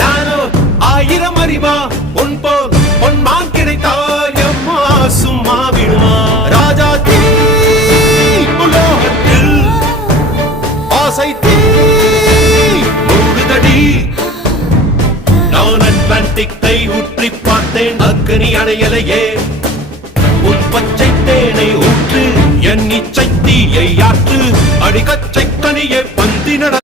நானோ ஆயிரம் அறிவா பொன் போல் பொன்மான் கிடைத்தாயம்மா சும்மா விடுமா ராஜா தீ உலோகத்தில் ஆசை தீ மூடுதடி நான் அட்லாண்டிக்கை ஊற்றி பார்த்தேன் அக்கனி அணையலையே உன் பச்சை தேனை ஊற்று என் இச்சை தீயை ஆற்று அடிக்கச்சை கனியே பந்தி நட